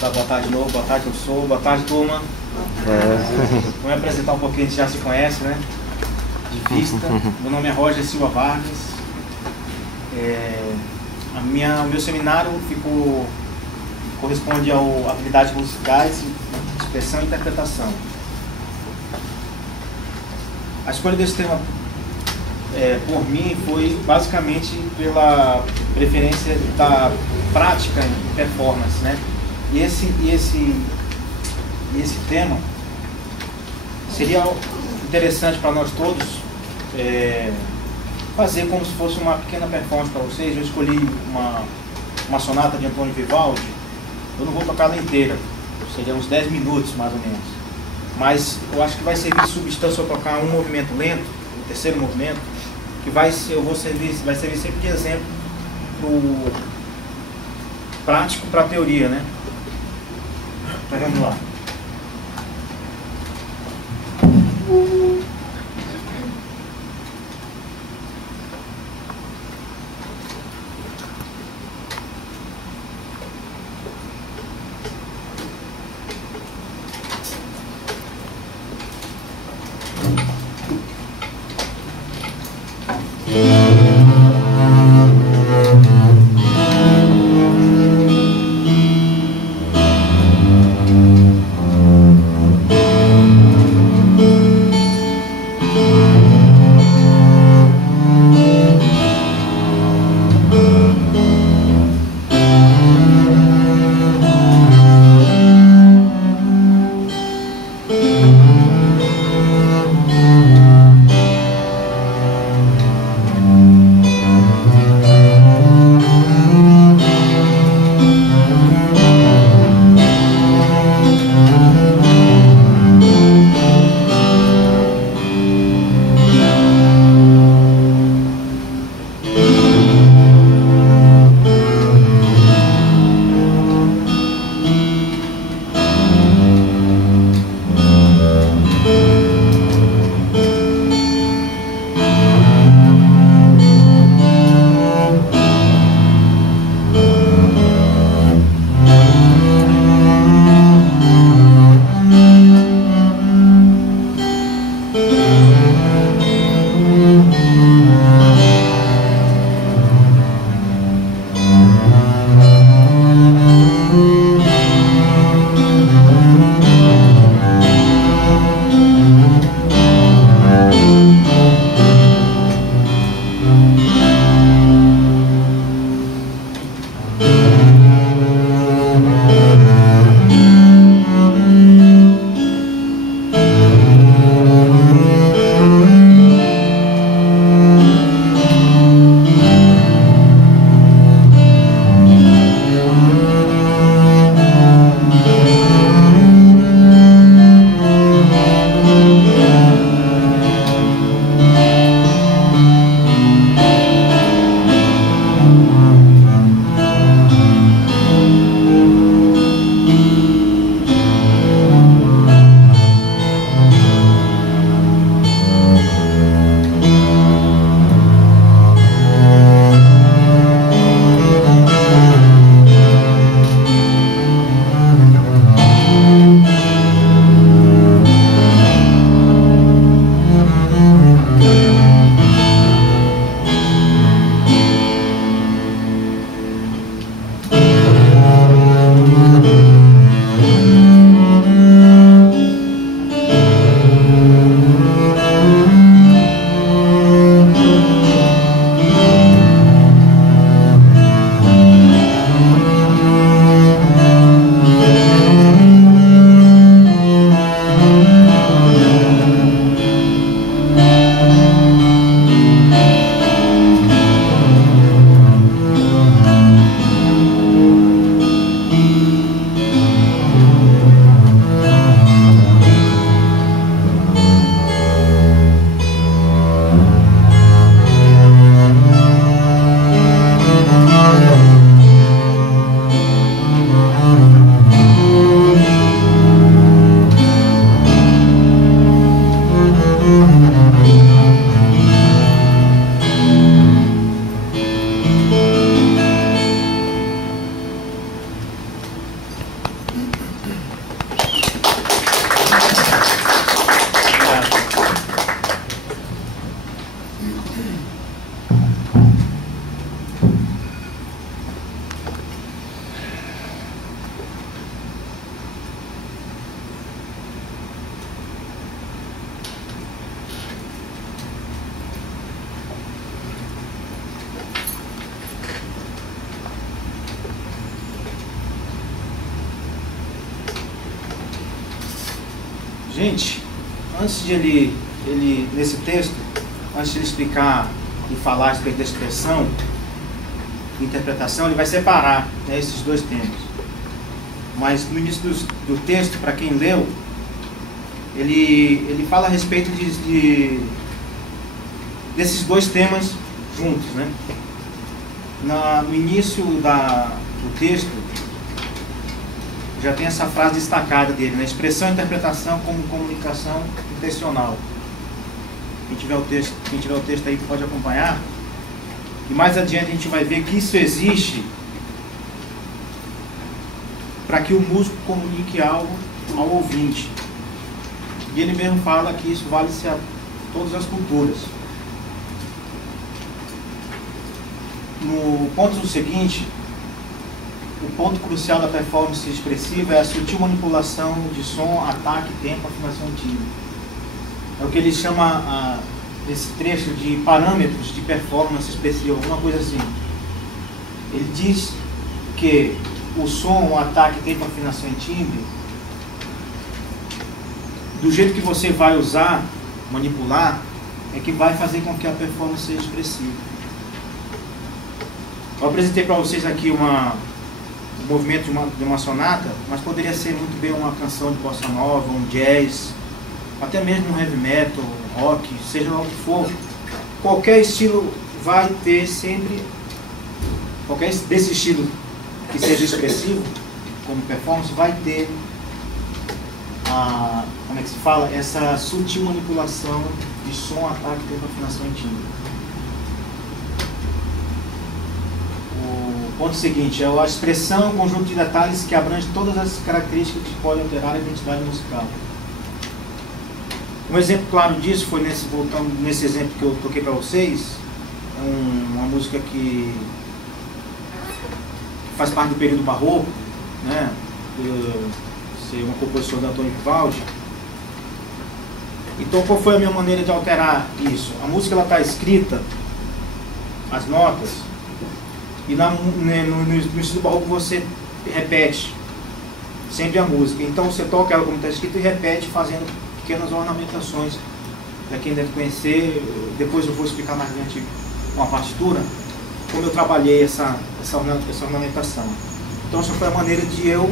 Dar boa tarde de novo, boa tarde, eu sou. Boa tarde, turma. Vou me apresentar um pouquinho, a gente já se conhece, né? De vista. Meu nome é Roger Silva Vargas. O meu seminário corresponde ao habilidades musicais, expressão e interpretação. A escolha desse tema por mim foi basicamente pela preferência da prática em performance, né? E esse tema seria interessante para nós todos fazer como se fosse uma pequena performance para vocês. Eu escolhi uma sonata de Antônio Vivaldi. Eu não vou tocar ela inteira, seria uns 10 minutos mais ou menos, mas eu acho que vai servir de substância eu tocar um movimento lento, o terceiro movimento, que vai servir sempre de exemplo prático para a teoria, né? Então vamos lá. Gente, antes de ele nesse texto, antes de ele explicar e falar a respeito da expressão e interpretação, ele vai separar, né, esses dois temas. Mas no início do texto, para quem leu, ele fala a respeito desses dois temas juntos, né? No início do texto, já tem essa frase destacada dele, né? Expressão e interpretação como comunicação intencional. Quem tiver o texto aí pode acompanhar. E mais adiante a gente vai ver que isso existe para que o músico comunique algo ao ouvinte. E ele mesmo fala que isso vale-se a todas as culturas. No ponto seguinte, o ponto crucial da performance expressiva é a sutil manipulação de som, ataque, tempo, afinação e timbre. É o que ele chama, esse trecho, de parâmetros de performance expressiva, alguma coisa assim. Ele diz que o som, o ataque, tempo, afinação e timbre, do jeito que você vai usar, manipular, é que vai fazer com que a performance seja expressiva. Eu apresentei para vocês aqui um movimento de uma sonata, mas poderia ser muito bem uma canção de bossa nova, um jazz, até mesmo um heavy metal, um rock, seja lá o que for. Qualquer estilo vai ter sempre, qualquer desse estilo que seja expressivo, como performance, vai ter como é que se fala? Essa sutil manipulação de som, ataque, tempo, afinação e timbre. O ponto seguinte é a expressão, um conjunto de detalhes que abrange todas as características que podem alterar a identidade musical. Um exemplo claro disso foi voltando nesse exemplo que eu toquei para vocês, uma música que faz parte do período barroco, né? Ser uma composição de Antônio Vivaldi. Então, qual foi a minha maneira de alterar isso? A música está escrita, as notas, e no estilo barroco você repete sempre a música. Então você toca ela como está escrita e repete, fazendo pequenas ornamentações. Para quem deve conhecer, depois eu vou explicar mais adiante com a partitura, como eu trabalhei essa ornamentação. Então essa foi a maneira de eu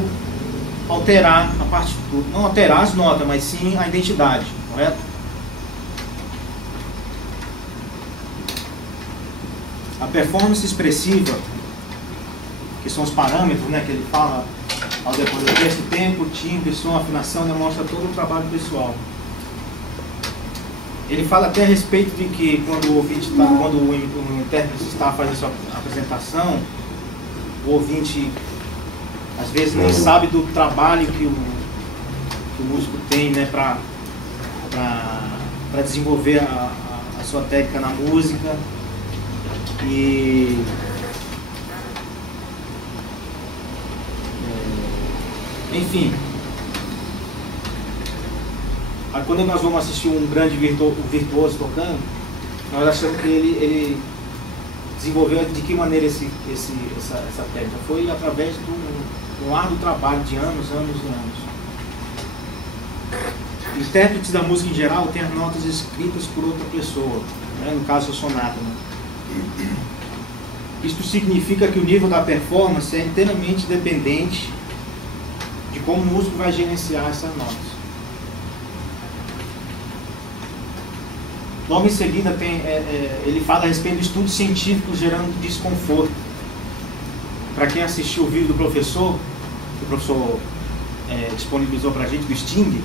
alterar a partitura, não alterar as notas, mas sim a identidade, correto? A performance expressiva, que são os parâmetros, né, que ele fala ao depois do texto, tempo, timbre, som, afinação, demonstra todo o trabalho pessoal. Ele fala até a respeito de que quando o intérprete está fazendo sua apresentação, o ouvinte às vezes nem sabe do trabalho que o músico tem, né, para desenvolver a sua técnica na música. E enfim, quando nós vamos assistir um grande virtuoso tocando, nós achamos que ele desenvolveu de que maneira essa técnica. Foi através de um árduo trabalho de anos e anos. Intérpretes da música em geral têm as notas escritas por outra pessoa, né? No caso a sonata, né? Isto significa que o nível da performance é inteiramente dependente de como o músico vai gerenciar essas notas. Logo em seguida ele fala a respeito de estudos científicos gerando desconforto. Para quem assistiu o vídeo do professor, que o professor disponibilizou para a gente, do Sting,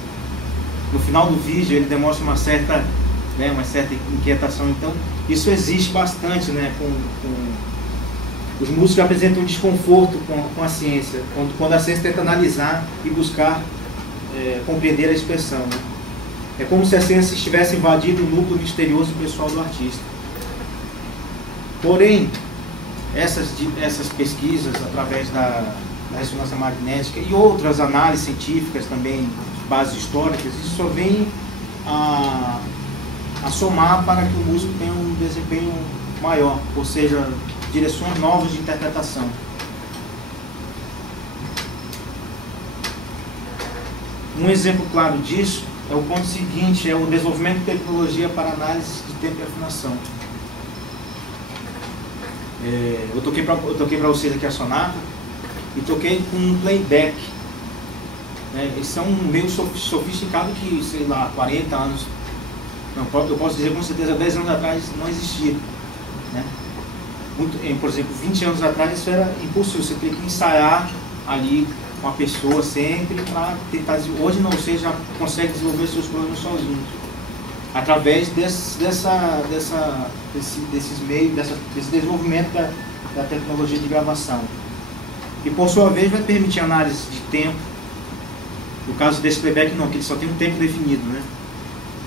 no final do vídeo ele demonstra uma certa inquietação. Então isso existe bastante, né, os músicos apresentam um desconforto com a ciência, quando a ciência tenta analisar e buscar compreender a expressão, né? É como se a ciência estivesse invadindo o núcleo misterioso e pessoal do artista. Porém, essas pesquisas, através da ressonância magnética e outras análises científicas também, de bases históricas, isso só vem a somar para que o músico tenha um desempenho maior, ou seja, direções novas de interpretação. Um exemplo claro disso é o ponto seguinte, é o desenvolvimento de tecnologia para análise de tempo e afinação. Eu toquei para vocês aqui a sonata e toquei com um playback. Eles são meio sofisticados que, sei lá, 40 anos, não, eu posso dizer com certeza 10 anos atrás não existia. Né? Por exemplo, 20 anos atrás isso era impossível, você teria que ensaiar ali com a pessoa sempre para tentar. Hoje não, você já consegue desenvolver seus programas sozinho, através desse desenvolvimento da tecnologia de gravação. E por sua vez vai permitir análise de tempo. No caso desse playback não, que ele só tem um tempo definido, né?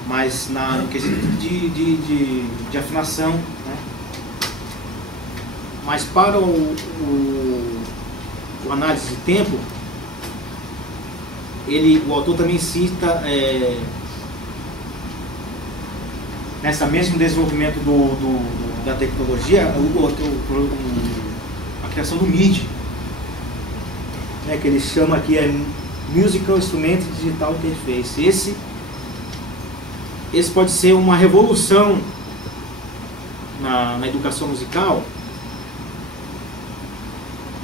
Mas no quesito de afinação, né? Mas para o análise de tempo, o autor também cita nessa mesmo desenvolvimento da tecnologia a criação do MIDI, né, que ele chama aqui Musical Instrument Digital Interface. Esse pode ser uma revolução na educação musical.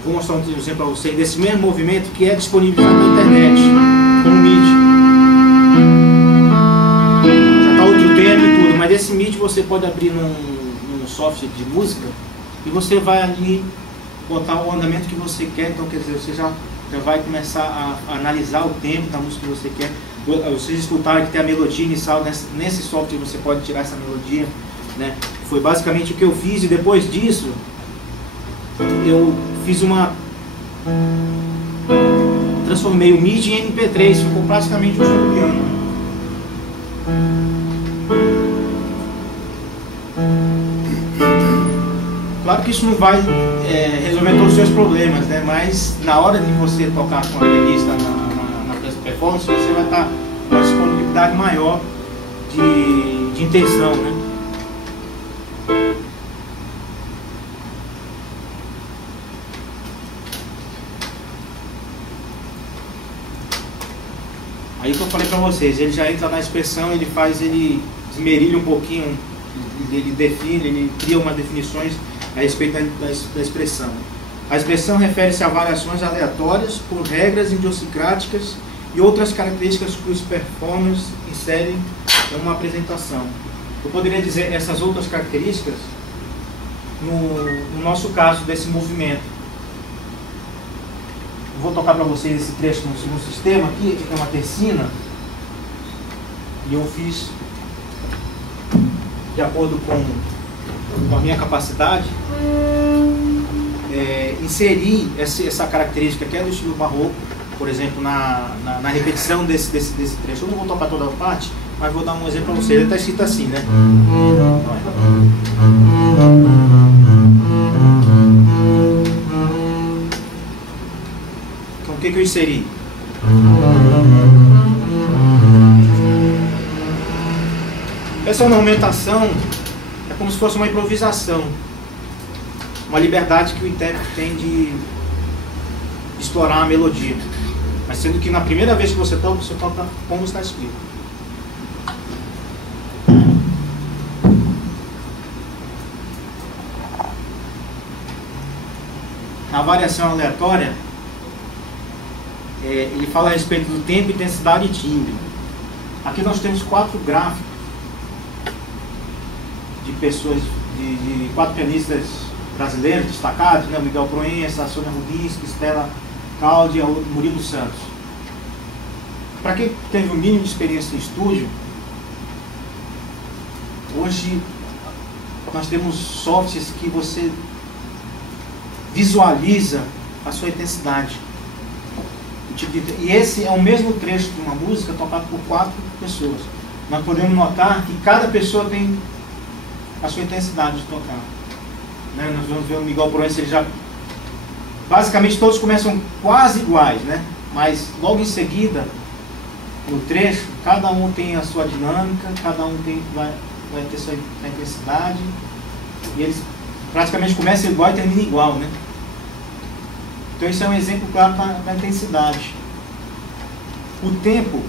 Vou mostrar um exemplo para vocês desse mesmo movimento que é disponibilizado na internet, como MIDI. Já está outro tema e tudo, mas esse MIDI você pode abrir num software de música e você vai ali botar o andamento que você quer. Então, quer dizer, você já vai começar a analisar o tempo da música que você quer. Vocês escutaram que tem a melodia inicial, nesse software você pode tirar essa melodia, né? Foi basicamente o que eu fiz, e depois disso eu fiz transformei o MIDI em MP3, ficou praticamente um som do piano. Claro que isso não vai resolver todos os seus problemas, né? Mas na hora de você tocar com a playlist na performance, você vai estar com uma disponibilidade maior de intenção, né? Aí que eu falei para vocês, ele já entra na expressão, ele esmerilha um pouquinho, ele define, ele cria umas definições a respeito da expressão. A expressão refere-se a variações aleatórias por regras idiosincráticas e outras características que os performers inserem em uma apresentação. Eu poderia dizer essas outras características no nosso caso desse movimento. Eu vou tocar para vocês esse trecho no segundo sistema aqui, que é uma tercina, e eu fiz de acordo com a minha capacidade, inserir essa característica que é do estilo barroco, por exemplo, na repetição desse trecho. Eu não vou tocar toda a parte, mas vou dar um exemplo para vocês. Ele está escrito assim, né? Então, o que eu inseri? Essa ornamentação é como se fosse uma improvisação, uma liberdade que o intérprete tem de explorar a melodia, mas sendo que na primeira vez que você toca como está escrito. Na variação aleatória, ele fala a respeito do tempo, intensidade e timbre. Aqui nós temos 4 gráficos de pessoas, de 4 pianistas brasileiros destacados, né? Miguel Proença, Sônia Rubinski, Stella Caldi e Murilo Santos. Para quem teve o mínimo de experiência em estúdio, hoje nós temos softwares que você visualiza a sua intensidade. E esse é o mesmo trecho de uma música tocado por 4 pessoas. Nós podemos notar que cada pessoa tem a sua intensidade de tocar. Né? Nós vamos ver o Miguel Proença, ele já... Basicamente todos começam quase iguais, né? Mas logo em seguida, no trecho, cada um tem a sua dinâmica, cada um vai ter sua intensidade, e eles praticamente começam igual e terminam igual, né? Então isso é um exemplo claro da intensidade. O tempo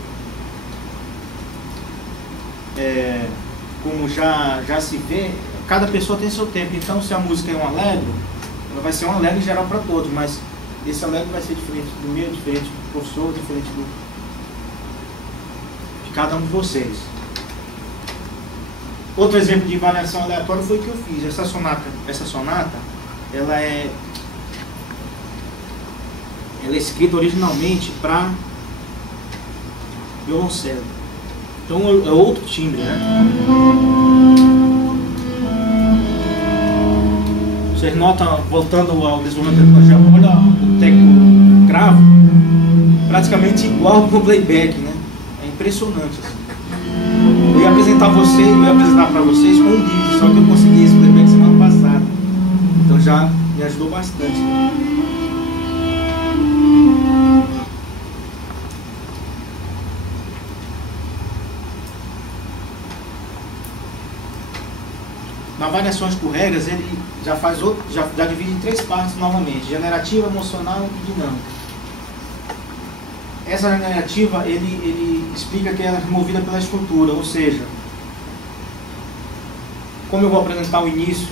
como já se vê, cada pessoa tem seu tempo. Então, se a música é um alegro, ela vai ser um alegro em geral para todos, mas esse alegro vai ser diferente do meu, diferente do professor, diferente de cada um de vocês. Outro exemplo de variação aleatória foi o que eu fiz. Essa sonata, ela é escrita originalmente para violoncelo. Então é outro timbre, né? Vocês notam, voltando ao desenvolvimento, já olha o teco gravo, praticamente igual para o playback, né? É impressionante assim. Eu ia apresentar para vocês com um vídeo, só que eu consegui esse playback semana passada. Então já me ajudou bastante. Na variações por regras, ele já faz outro, já divide em 3 partes novamente: generativa, emocional e dinâmica. Essa generativa, ele explica que ela é movida pela estrutura, ou seja, como eu vou apresentar o início,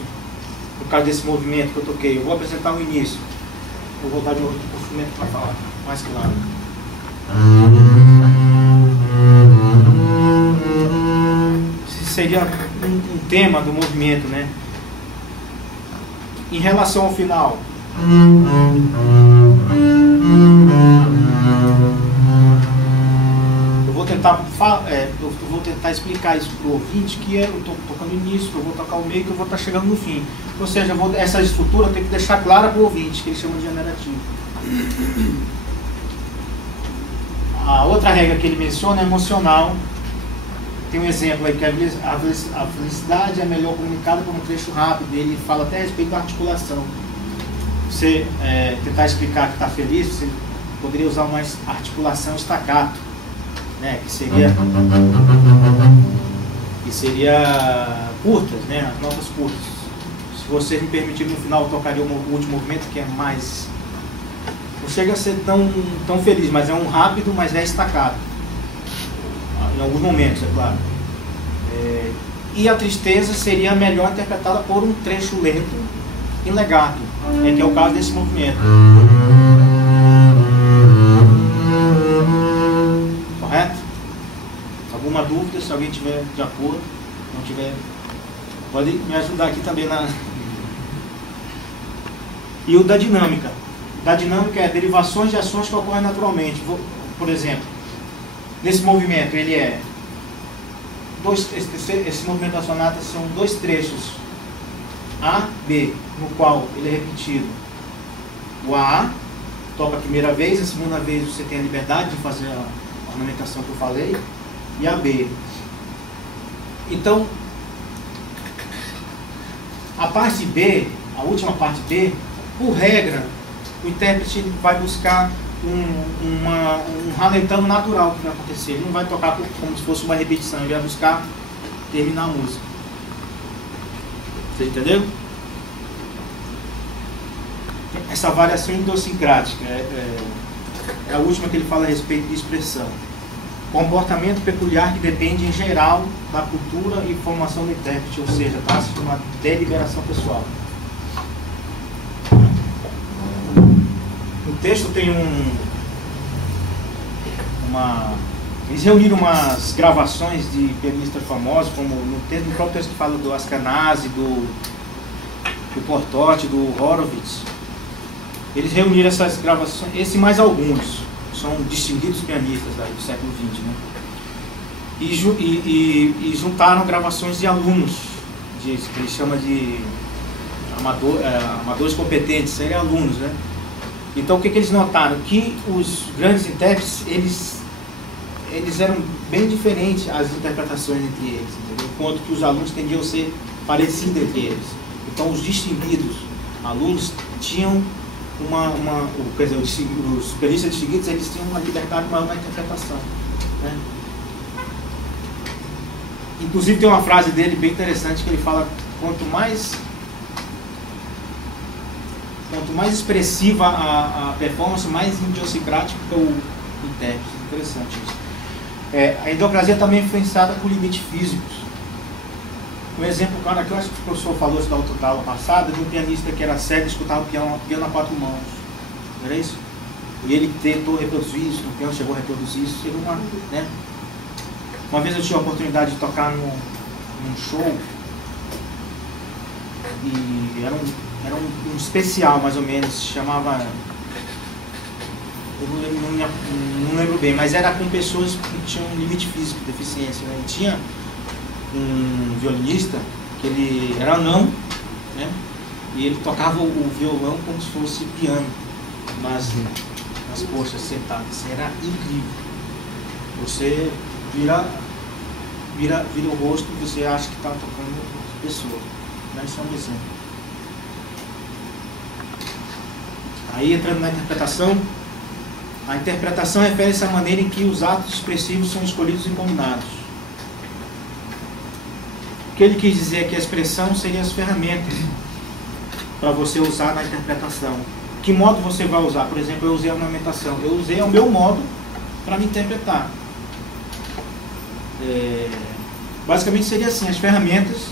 no caso desse movimento que eu toquei, eu vou apresentar o início. Vou voltar de novo para o instrumento para falar mais claro. Esse seria um tema do movimento, né? Em relação ao final, eu vou tentar explicar isso para o ouvinte, que eu estou tocando o início, que eu vou tocar o meio, que eu vou estar chegando no fim. Ou seja, essa estrutura eu tenho que deixar clara para o ouvinte, que eles chamam de generativo. A outra regra que ele menciona é emocional. Tem um exemplo aí, que a felicidade é melhor comunicada por um trecho rápido. Ele fala até a respeito da articulação. Você tentar explicar que está feliz, você poderia usar uma articulação staccato, né? Que seria curtas, né? As notas curtas. Se você me permitir, no final eu tocaria o último movimento, que é mais... não chega a ser tão feliz, mas é um rápido, mas é staccato. Em alguns momentos, é claro. E a tristeza seria melhor interpretada por um trecho lento e legato, que é o caso desse movimento. Correto? Alguma dúvida? Se alguém tiver de acordo, não tiver, pode me ajudar aqui também na... E o da dinâmica. Da dinâmica é derivações de ações que ocorrem naturalmente. Por exemplo, nesse movimento, ele é esse movimento da sonata são 2 trechos A, B, no qual ele é repetido. O A toca a primeira vez, a segunda vez você tem a liberdade de fazer a ornamentação que eu falei, e a B. Então, a parte B, a última parte B, por regra, o intérprete vai buscar um ralentando natural que vai acontecer. Ele não vai tocar como se fosse uma repetição, ele vai buscar terminar a música. Você entendeu? Essa variação idiosincrática é a última que ele fala a respeito de expressão. Comportamento peculiar que depende em geral da cultura e formação do intérprete, ou seja, trata-se de uma deliberação pessoal. O texto tem eles reuniram umas gravações de pianistas famosos, como no próprio texto que fala do Ascanase, do Portotti, do Horowitz. Eles reuniram essas gravações, esse mais alguns, são distinguidos pianistas aí do século XX, né? E juntaram gravações de alunos, que eles chamam de amadores competentes, seriam alunos, né? Então o que eles notaram? Que os grandes intérpretes, eles eram bem diferentes as interpretações entre eles, entendeu? Enquanto que os alunos tendiam a ser parecidos entre eles. Então os distinguidos alunos tinham quer dizer, os pianistas distinguidos, eles tinham uma liberdade maior na interpretação, né? Inclusive tem uma frase dele bem interessante que ele fala: quanto mais expressiva a performance, mais idiosincrático é o intérprete. Interessante isso. A endocrasia também é influenciada por limites físicos. Um exemplo, cara, que eu acho que o professor falou isso da outra aula passada, de um pianista que era cego e escutava o piano a 4 mãos. Não era isso? E ele tentou reproduzir isso, o piano chegou a reproduzir isso, chegou né? Uma vez eu tive a oportunidade de tocar num show, e era um especial, mais ou menos, se chamava... Eu não lembro bem, mas era com pessoas que tinham um limite físico, deficiência, né? E tinha um violinista, que ele era anão, né? E ele tocava o violão como se fosse piano, nas coxas, sentado. Assim, era incrível. Você vira o rosto e você acha que está tocando outra pessoa. Mas só um exemplo. Aí, entrando na interpretação, a interpretação refere-se à maneira em que os atos expressivos são escolhidos e combinados. O que ele quis dizer é que a expressão seria as ferramentas para você usar na interpretação. Que modo você vai usar? Por exemplo, eu usei a ornamentação. Eu usei o meu modo para me interpretar. Basicamente seria assim, as ferramentas,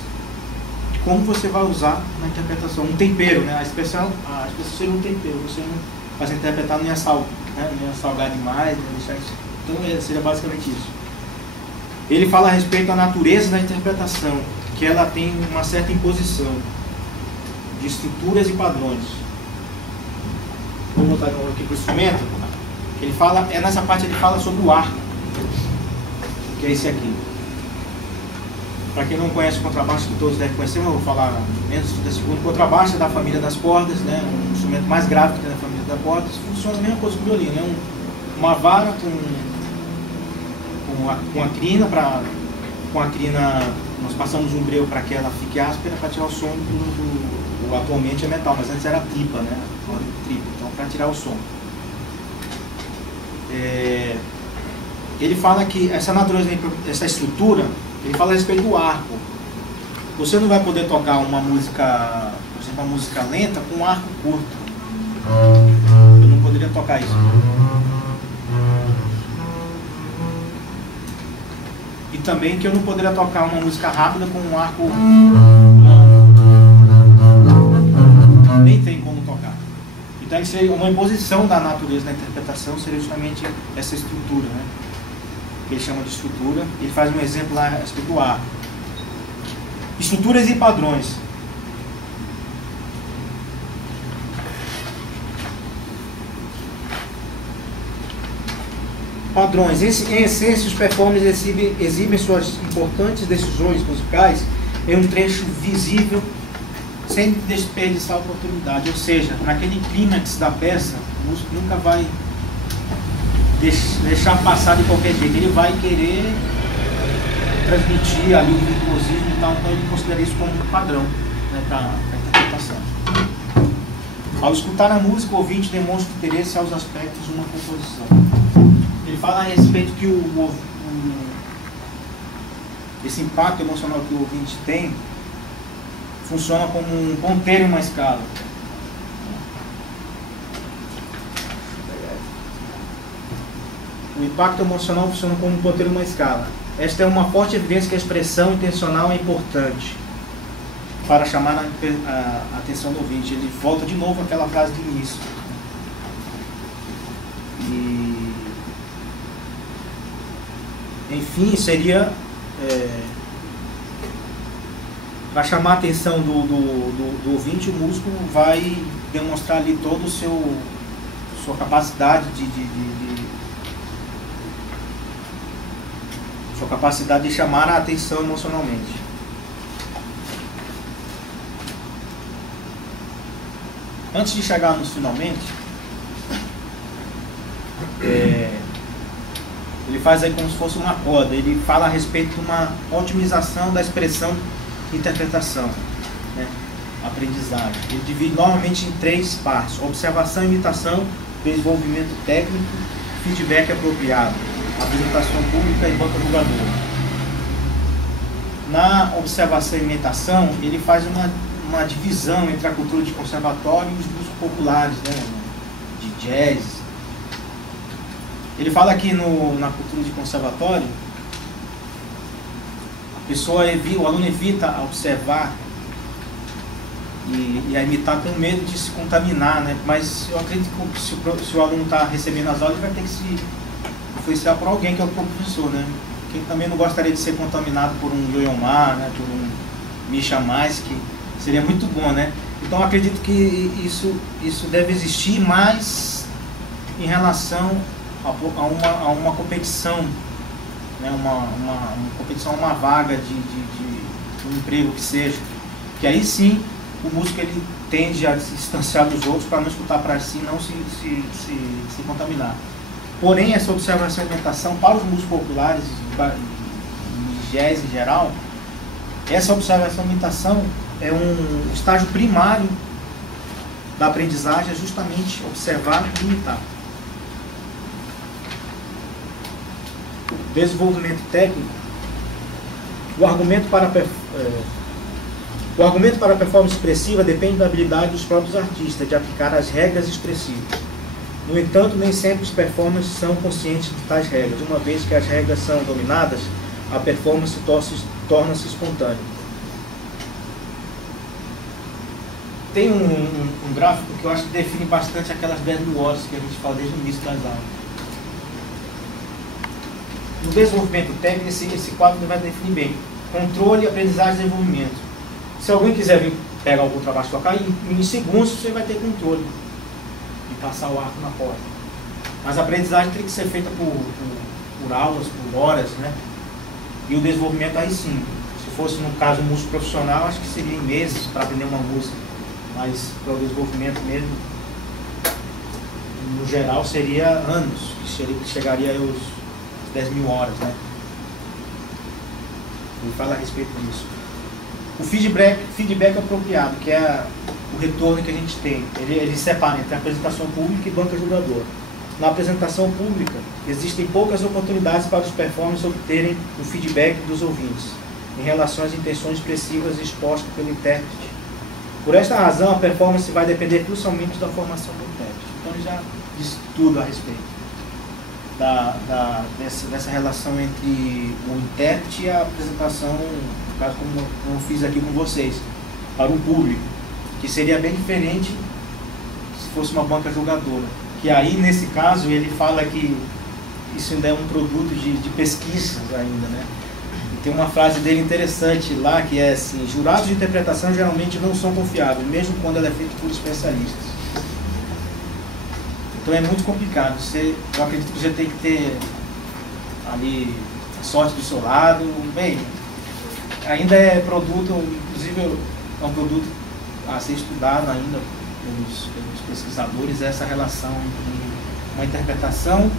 como você vai usar na interpretação. Um tempero, né? A expressão seria um tempero. Você não vai interpretar, não ia salgar demais, não ia deixar isso. Então seria basicamente isso. Ele fala a respeito da natureza da interpretação, que ela tem uma certa imposição de estruturas e padrões. Vou voltar aqui para o instrumento. Ele fala, nessa parte ele fala sobre o arco, que é esse aqui. Para quem não conhece o contrabaixo, que todos devem conhecer, eu vou falar menos de 30 segundos. O contrabaixo é da família das cordas, né? Um instrumento mais grave que tem na família das cordas. Funciona a mesma coisa que o violino, né? Uma vara com a crina, com a crina nós passamos um breu para que ela fique áspera para tirar o som atualmente é metal, mas antes era tripa, né? Então para tirar o som. Ele fala que essa natureza, essa estrutura, ele fala a respeito do arco. Você não vai poder tocar uma música, por exemplo, uma música lenta com um arco curto. Eu não poderia tocar isso. E também que eu não poderia tocar uma música rápida com um arco longo. Nem tem como tocar. Então isso seria uma imposição da natureza da interpretação, seria justamente essa estrutura, né? Que ele chama de estrutura. Ele faz um exemplo lá a respeito do arco. Estruturas e padrões. Padrões. Em essência, os performers exibem suas importantes decisões musicais em um trecho visível, sem desperdiçar a oportunidade. Ou seja, naquele clímax da peça, o músico nunca vai deixar passar de qualquer jeito. Ele vai querer transmitir ali o virtuosismo e tal, então ele considera isso como um padrão, né, para a interpretação. Ao escutar a música, o ouvinte demonstra interesse aos aspectos de uma composição. Ele fala a respeito que esse impacto emocional que o ouvinte tem funciona como um ponteiro em uma escala. O impacto emocional funciona como um ponteiro em uma escala. Esta é uma forte evidência que a expressão intencional é importante para chamar a atenção do ouvinte. Ele volta de novo àquela frase do início. Enfim, seria para chamar a atenção do ouvinte, o músico vai demonstrar ali toda a sua capacidade sua capacidade de chamar a atenção emocionalmente. Antes de chegar nos finalmente, ele faz aí como se fosse uma coda. Ele fala a respeito de uma otimização da expressão e interpretação, né? Aprendizagem. Ele divide normalmente em 3 partes: observação, imitação, desenvolvimento técnico, feedback apropriado, apresentação pública e banca julgadora. Na observação e imitação, ele faz uma divisão entre a cultura de conservatório e os músicos populares, né? De jazz. Ele fala que na cultura de conservatório, o aluno evita observar e a imitar com medo de se contaminar, né? Mas eu acredito que se o aluno está recebendo as aulas, ele vai ter que se influenciar por alguém que é o professor, né? Quem também não gostaria de ser contaminado por um Yoyomar, né? Por um Misha Mais, que seria muito bom, né? Então eu acredito que isso deve existir mais em relação a uma competição, né? Uma competição, uma vaga de um emprego que seja, que aí sim o músico ele tende a se distanciar dos outros para não escutar para si, não se contaminar. Porém, essa observação e alimentação para os músicos populares e jazz em geral, essa observação e alimentação é um estágio primário da aprendizagem, é justamente observar e imitar. Desenvolvimento técnico. O argumento para a performance expressiva depende da habilidade dos próprios artistas de aplicar as regras expressivas. No entanto, nem sempre os performers são conscientes de tais regras. Uma vez que as regras são dominadas, a performance torna-se espontânea. Tem um gráfico que eu acho que define bastante aquelas 10 mil horas que a gente fala desde o início das aulas. No desenvolvimento técnico, esse quadro vai definir bem. Controle, aprendizagem e desenvolvimento. Se alguém quiser vir pegar algum trabalho e tocar, em segundos você vai ter controle e passar o arco na porta. Mas a aprendizagem tem que ser feita por aulas, por horas, né? E o desenvolvimento aí sim. Se fosse no caso um músico profissional, acho que seria em meses para aprender uma música. Mas para o desenvolvimento mesmo, no geral, seria anos, que chegaria aos 10 mil horas, né? Ele fala a respeito disso. O feedback apropriado, que é o retorno que a gente tem, ele separa entre apresentação pública e banca julgadora. Na apresentação pública, existem poucas oportunidades para os performers obterem o feedback dos ouvintes, em relação às intenções expressivas expostas pelo intérprete. Por esta razão, a performance vai depender crucialmente da formação do intérprete. Então, ele já disse tudo a respeito dessa relação entre o intérprete e a apresentação, no caso como eu fiz aqui com vocês, para um público, que seria bem diferente se fosse uma banca julgadora. Que aí, nesse caso, ele fala que isso ainda é um produto de pesquisas ainda, né? E tem uma frase dele interessante lá, que é assim: jurados de interpretação geralmente não são confiáveis, mesmo quando ela é feita por especialistas. Então é muito complicado. Eu acredito que você tem que ter ali a sorte do seu lado. Bem, ainda é produto, inclusive é um produto a ser estudado ainda pelos pesquisadores, essa relação entre uma interpretação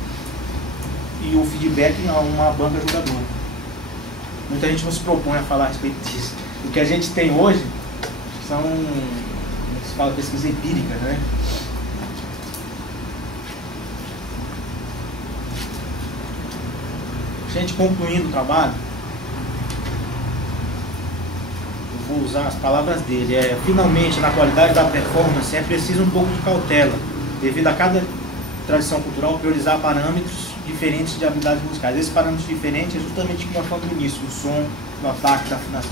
e o feedback a uma banca julgadora. Muita gente não se propõe a falar a respeito disso. O que a gente tem hoje são, como se fala, pesquisa empírica, né? A gente concluindo o trabalho, eu vou usar as palavras dele. Finalmente, na qualidade da performance, é preciso um pouco de cautela, devido a cada tradição cultural priorizar parâmetros diferentes de habilidades musicais. Esses parâmetros diferentes é justamente o que nós falamos no início, do som, do ataque, da afinação.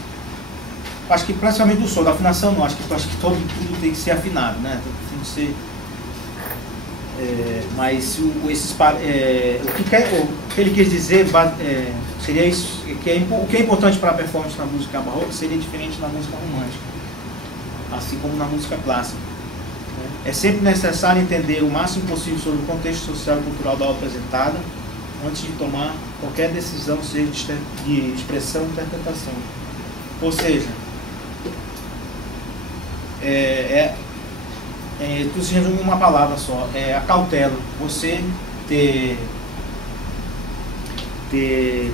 Acho que principalmente do som, da afinação não, acho que tudo tem que ser afinado, né? Tem que ser... mas o que ele quis dizer seria isso, o que é importante para a performance na música barroca seria diferente na música romântica, assim como na música clássica. É sempre necessário entender o máximo possível sobre o contexto social e cultural da obra apresentada antes de tomar qualquer decisão, seja de expressão ou interpretação. Ou seja, tudo se resume em uma palavra só, a cautela. Você ter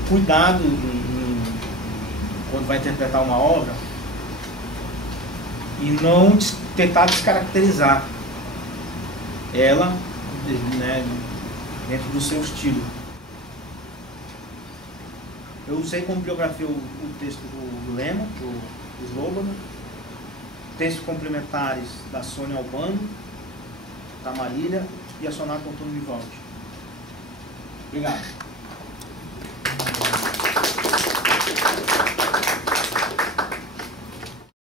cuidado quando vai interpretar uma obra e não tentar descaracterizar ela, né, dentro do seu estilo. Eu usei como bibliografia o texto do Lema, do Slobodan, textos complementares da Sônia Albano, da Marília e a sonata do Antônio Vivaldi. Obrigado.